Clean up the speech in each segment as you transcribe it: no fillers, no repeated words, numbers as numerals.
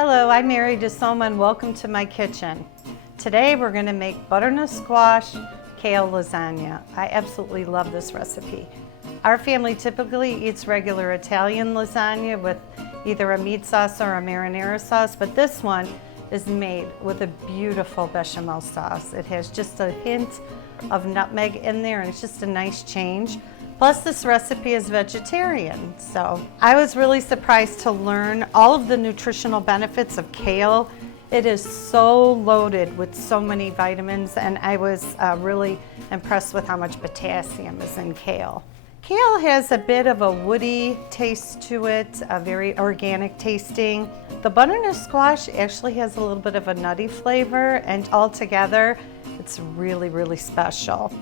Hello, I'm Mary DiSomma and welcome to my kitchen. Today we're going to make butternut squash kale lasagna. I absolutely love this recipe. Our family typically eats regular Italian lasagna with either a meat sauce or a marinara sauce, but this one is made with a beautiful bechamel sauce. It has just a hint of nutmeg in there and it's just a nice change. Plus this recipe is vegetarian, so I was really surprised to learn all of the nutritional benefits of kale. It is so loaded with so many vitamins, and I was really impressed with how much potassium is in kale. Kale has a bit of a woody taste to it, a very organic tasting. The butternut squash actually has a little bit of a nutty flavor, and altogether it's really, really special.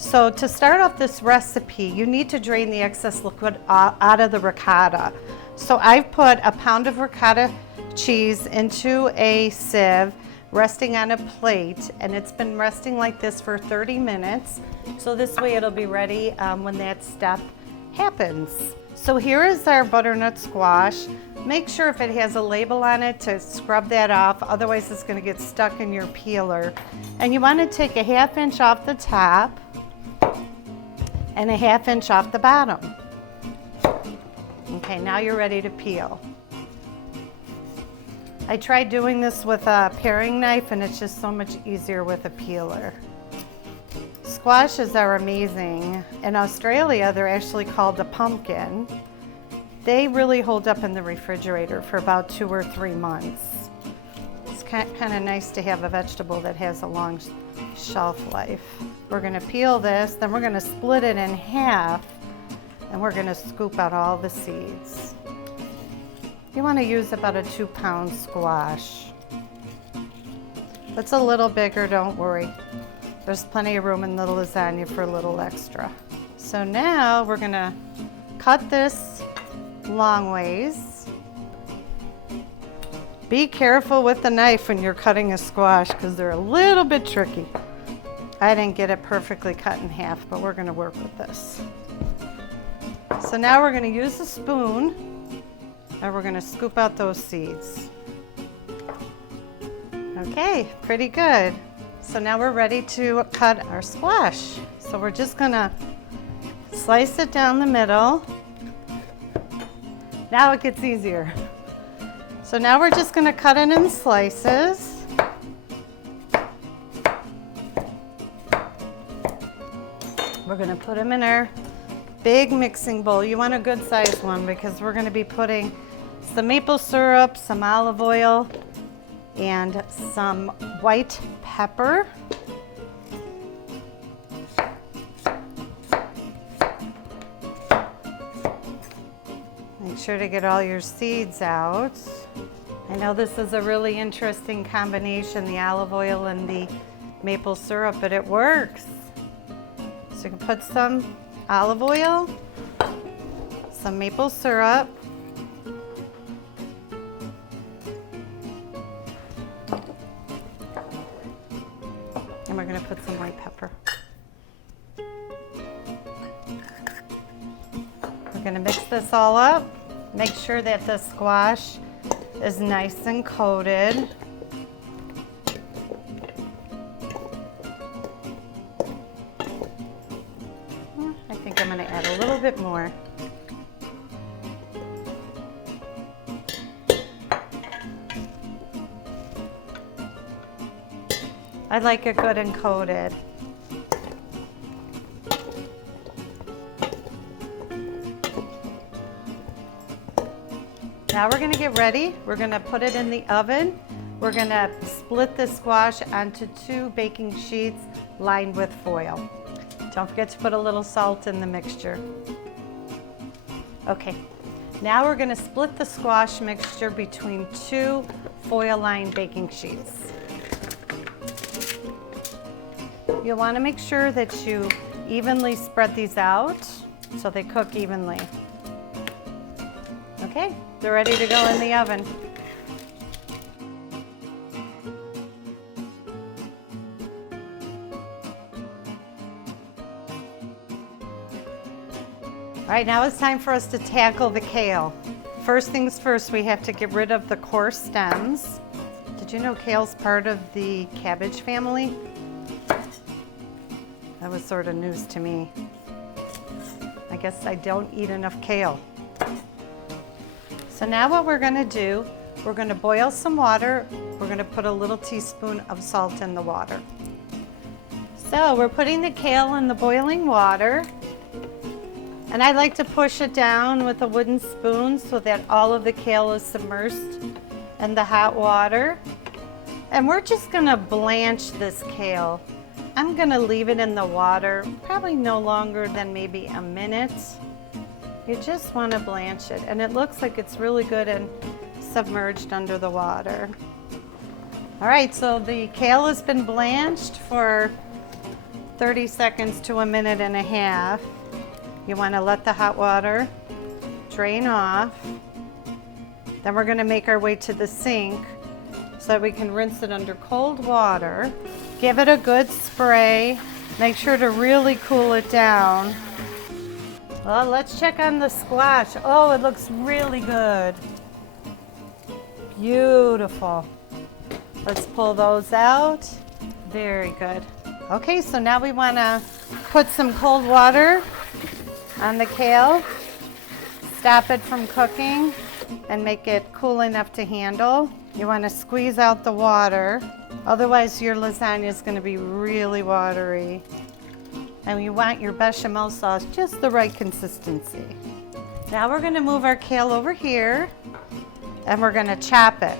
So to start off this recipe, you need to drain the excess liquid out of the ricotta. So I've put a pound of ricotta cheese into a sieve, resting on a plate, and it's been resting like this for 30 minutes. So this way it'll be ready when that step happens. So here is our butternut squash. Make sure if it has a label on it to scrub that off, otherwise it's going to get stuck in your peeler. And you want to take a 1/2 inch off the top and a 1/2 inch off the bottom. Okay, now you're ready to peel. I tried doing this with a paring knife and it's just so much easier with a peeler. Squashes are amazing. In Australia, they're actually called a pumpkin. They really hold up in the refrigerator for about 2 or 3 months. It's kind of nice to have a vegetable that has a long shelf life. We're going to peel this, then we're going to split it in half, and we're going to scoop out all the seeds. You want to use about a 2-pound squash. If it's a little bigger, don't worry. There's plenty of room in the lasagna for a little extra. So now we're going to cut this long ways. Be careful with the knife when you're cutting a squash because they're a little bit tricky. I didn't get it perfectly cut in half, but we're going to work with this. So now we're going to use a spoon and we're going to scoop out those seeds. Okay, pretty good. So now we're ready to cut our squash. So we're just going to slice it down the middle. Now it gets easier. So now we're just going to cut it in slices. We're going to put them in our big mixing bowl. You want a good sized one because we're going to be putting some maple syrup, some olive oil, and some white pepper. Make sure to get all your seeds out. I know this is a really interesting combination, the olive oil and the maple syrup, but it works. So you can put some olive oil, some maple syrup, and we're going to put some white pepper. We're going to mix this all up. Make sure that the squash is nice and coated. I think I'm going to add a little bit more. I like it good and coated. Now we're going to get ready. We're going to put it in the oven. We're going to split the squash onto 2 baking sheets lined with foil. Don't forget to put a little salt in the mixture. Okay, now we're going to split the squash mixture between 2 foil-lined baking sheets. You'll want to make sure that you evenly spread these out so they cook evenly. Okay, they're ready to go in the oven. All right, now it's time for us to tackle the kale. first things first, we have to get rid of the coarse stems. Did you know kale's part of the cabbage family? That was sort of news to me. I guess I don't eat enough kale. So now what we're gonna do, we're gonna boil some water. We're gonna put a little teaspoon of salt in the water. So we're putting the kale in the boiling water. And I like to push it down with a wooden spoon so that all of the kale is submerged in the hot water. And we're just gonna blanch this kale. I'm gonna leave it in the water, probably no longer than maybe a minute. You just wanna blanch it. And it looks like it's really good and submerged under the water. All right, so the kale has been blanched for 30 seconds to a minute and a half. You want to let the hot water drain off. Then we're going to make our way to the sink so that we can rinse it under cold water. Give it a good spray. Make sure to really cool it down. Well, let's check on the squash. Oh, it looks really good. Beautiful. Let's pull those out. Very good. Okay, so now we want to put some cold water on the kale, stop it from cooking, and make it cool enough to handle. You want to squeeze out the water, otherwise your lasagna is going to be really watery. And you want your bechamel sauce just the right consistency. Now we're going to move our kale over here, and we're going to chop it.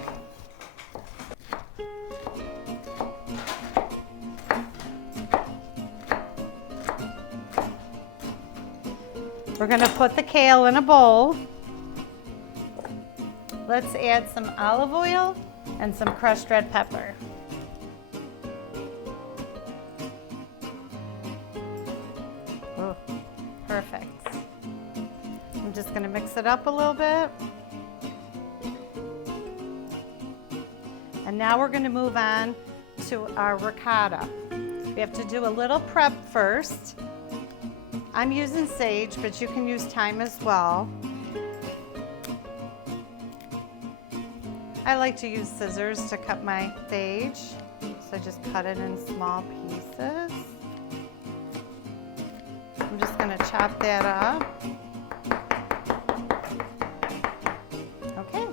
We're going to put the kale in a bowl. Let's add some olive oil and some crushed red pepper. Oh, perfect. I'm just going to mix it up a little bit. And now we're going to move on to our ricotta. We have to do a little prep first. I'm using sage, but you can use thyme as well. I like to use scissors to cut my sage, so I just cut it in small pieces. I'm just going to chop that up. Okay,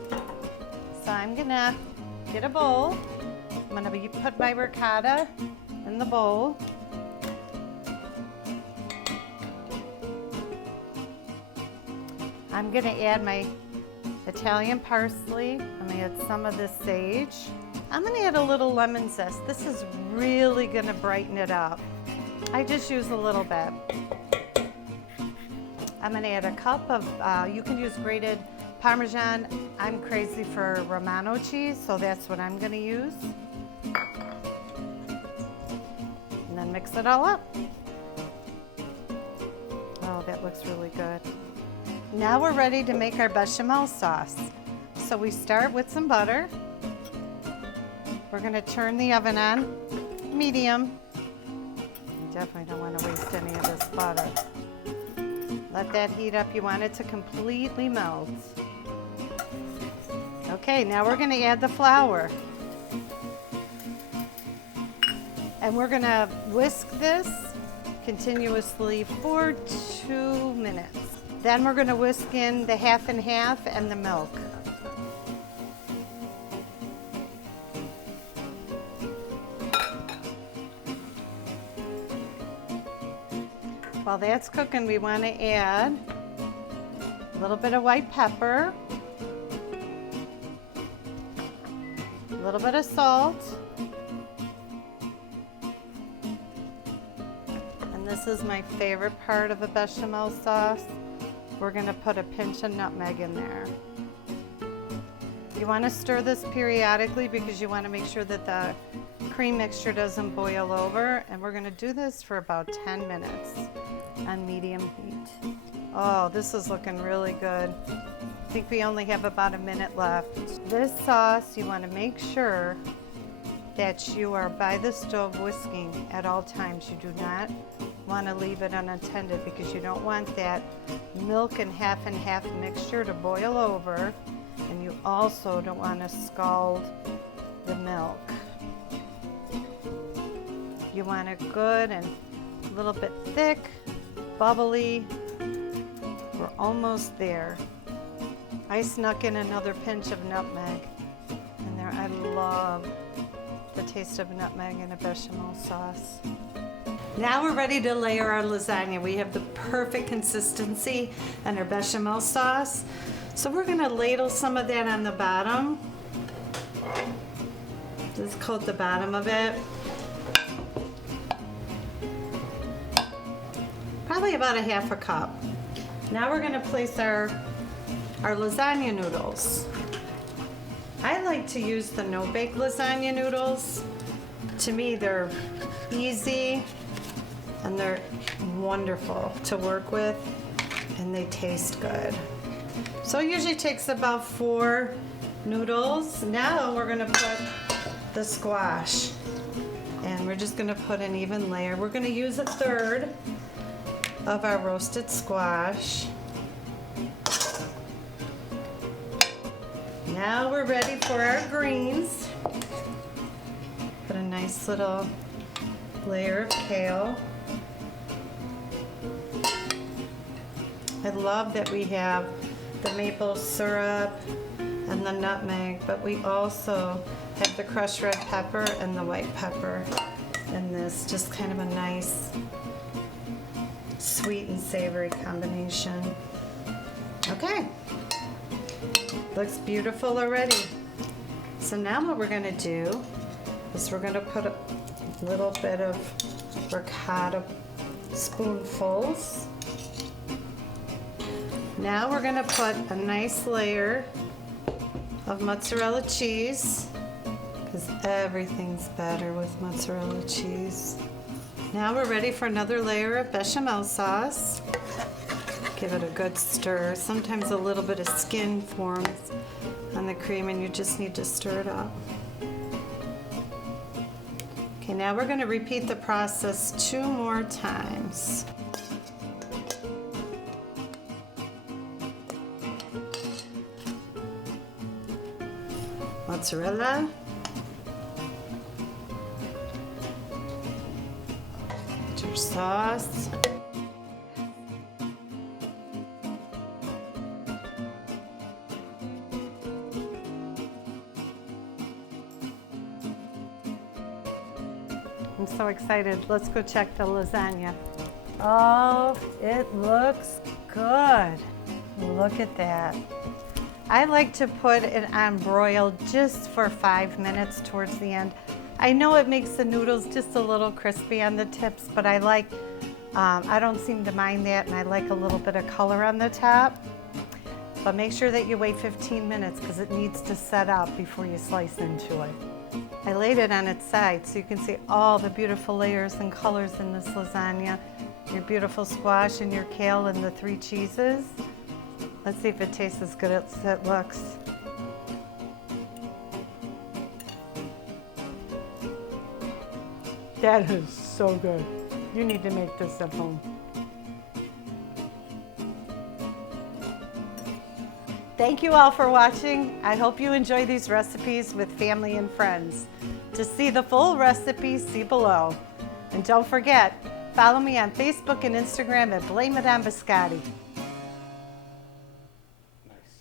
so I'm going to get a bowl. I'm going to put my ricotta in the bowl. I'm going to add my Italian parsley. I'm going to add some of this sage. I'm going to add a little lemon zest. This is really going to brighten it up. I just use a little bit. I'm going to add a cup of, you can use grated Parmesan. I'm crazy for Romano cheese, so that's what I'm going to use. And then mix it all up. Oh, that looks really good. Now we're ready to make our bechamel sauce. So we start with some butter. We're going to turn the oven on medium. You definitely don't want to waste any of this butter. Let that heat up. You want it to completely melt. Okay, now we're going to add the flour. And we're going to whisk this continuously for 2 minutes. Then we're going to whisk in the half and half and the milk. While that's cooking, we want to add a little bit of white pepper, a little bit of salt, and this is my favorite part of the bechamel sauce. We're going to put a pinch of nutmeg in there. You want to stir this periodically because you want to make sure that the cream mixture doesn't boil over, and we're going to do this for about 10 minutes on medium heat. Oh, this is looking really good. I think we only have about a minute left. This sauce, you want to make sure that you are by the stove whisking at all times. You do not want to leave it unattended because you don't want that milk and half mixture to boil over, and you also don't want to scald the milk. You want it good and a little bit thick, bubbly. We're almost there. I snuck in another pinch of nutmeg in there. I love the taste of nutmeg in a bechamel sauce. Now we're ready to layer our lasagna. We have the perfect consistency and our bechamel sauce. So we're gonna ladle some of that on the bottom. Just coat the bottom of it. Probably about a half a cup. Now we're gonna place our lasagna noodles. I like to use the no-bake lasagna noodles. To me, they're easy and they're wonderful to work with, and they taste good. So it usually takes about 4 noodles. Now we're gonna put the squash, and we're just gonna put an even layer. We're gonna use 1/3 of our roasted squash. Now we're ready for our greens. Put a nice little layer of kale. I love that we have the maple syrup and the nutmeg, but we also have the crushed red pepper and the white pepper in this. Just kind of a nice sweet and savory combination. Okay. Looks beautiful already. So now what we're gonna do is we're gonna put a little bit of ricotta spoonfuls. Now we're gonna put a nice layer of mozzarella cheese, because everything's better with mozzarella cheese. Now we're ready for another layer of bechamel sauce. Give it a good stir. Sometimes a little bit of skin forms on the cream and you just need to stir it up. Okay, now we're going to repeat the process 2 more times. Mozzarella. Your sauce. I'm so excited. Let's go check the lasagna. Oh, it looks good. Look at that. I like to put it on broil just for 5 minutes towards the end. I know it makes the noodles just a little crispy on the tips, but I like, I don't seem to mind that, and I like a little bit of color on the top. But make sure that you wait 15 minutes because it needs to set up before you slice into it. I laid it on its side so you can see all the beautiful layers and colors in this lasagna. Your beautiful squash and your kale and the 3 cheeses. Let's see if it tastes as good as it looks. That is so good. You need to make this at home. Thank you all for watching. I hope you enjoy these recipes with family and friends. To see the full recipe, see below. And don't forget, follow me on Facebook and Instagram at Blame It on Biscotti.